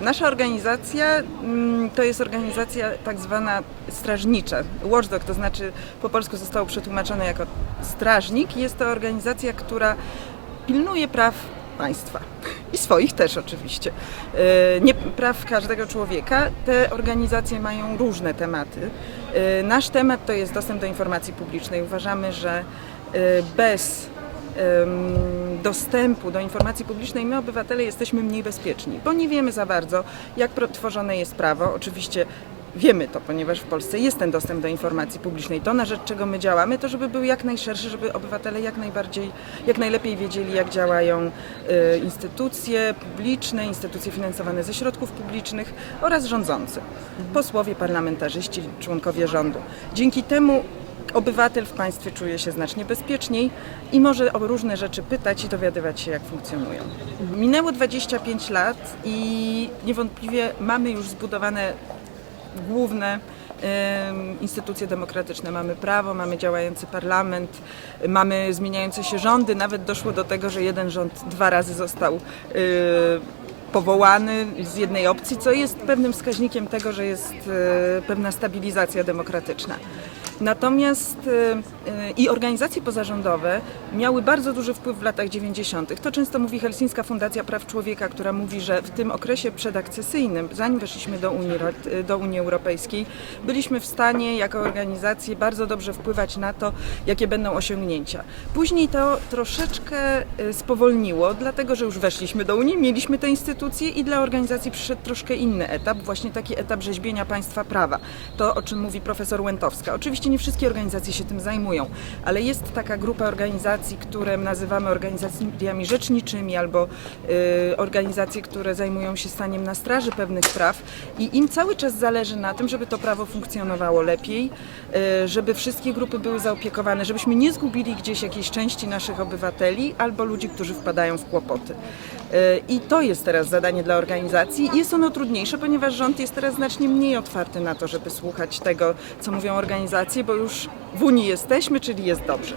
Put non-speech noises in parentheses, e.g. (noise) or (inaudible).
Nasza organizacja mm, to jest organizacja tak zwana strażnicza. Watchdog to znaczy po polsku zostało przetłumaczone jako strażnik. Jest to organizacja, która pilnuje praw państwa (laughs) i swoich też oczywiście. E, Nie praw każdego człowieka. Te organizacje mają różne tematy. E, Nasz temat to jest dostęp do informacji publicznej. Uważamy, że e, bez dostępu do informacji publicznej my obywatele jesteśmy mniej bezpieczni, bo nie wiemy za bardzo, jak tworzone jest prawo. Oczywiście wiemy to, ponieważ w Polsce jest ten dostęp do informacji publicznej. To, na rzecz czego my działamy, to żeby był jak najszerszy, żeby obywatele jak najbardziej, jak najlepiej wiedzieli, jak działają e, instytucje publiczne, instytucje finansowane ze środków publicznych oraz rządzący, posłowie, parlamentarzyści, członkowie rządu. Dzięki temu obywatel w państwie czuje się znacznie bezpieczniej i może o różne rzeczy pytać i dowiadywać się, jak funkcjonują. Minęło 25 lat i niewątpliwie mamy już zbudowane główne instytucje demokratyczne. Mamy prawo, mamy działający parlament, mamy zmieniające się rządy. Nawet doszło do tego, że jeden rząd dwa razy został y, powołany z jednej opcji, co jest pewnym wskaźnikiem tego, że jest y, pewna stabilizacja demokratyczna. Natomiast y, y, i organizacje pozarządowe miały bardzo duży wpływ w latach 90. To często mówi Helsińska Fundacja Praw Człowieka, która mówi, że w tym okresie przedakcesyjnym, zanim weszliśmy do Unii, do Unii Europejskiej, byliśmy w stanie jako organizacje bardzo dobrze wpływać na to, jakie będą osiągnięcia. Później to troszeczkę spowolniło, dlatego że już weszliśmy do Unii, mieliśmy te i dla organizacji przyszedł troszkę inny etap, właśnie taki etap rzeźbienia państwa prawa. To, o czym mówi profesor Łętowska. Oczywiście nie wszystkie organizacje się tym zajmują, ale jest taka grupa organizacji, które nazywamy organizacjami rzeczniczymi albo y, organizacje, które zajmują się staniem na straży pewnych praw i im cały czas zależy na tym, żeby to prawo funkcjonowało lepiej, y, żeby wszystkie grupy były zaopiekowane, żebyśmy nie zgubili gdzieś jakiejś części naszych obywateli albo ludzi, którzy wpadają w kłopoty. Y, I to jest teraz zadanie dla organizacji. Jest ono trudniejsze, ponieważ rząd jest teraz znacznie mniej otwarty na to, żeby słuchać tego, co mówią organizacje, bo już w Unii jesteśmy, czyli jest dobrze.